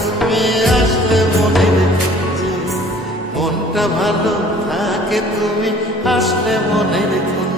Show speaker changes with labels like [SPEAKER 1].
[SPEAKER 1] তুমি আসবে মনে রেখেছি। মনটা ভালো থাকে তুমি আসলে মনে রেখুন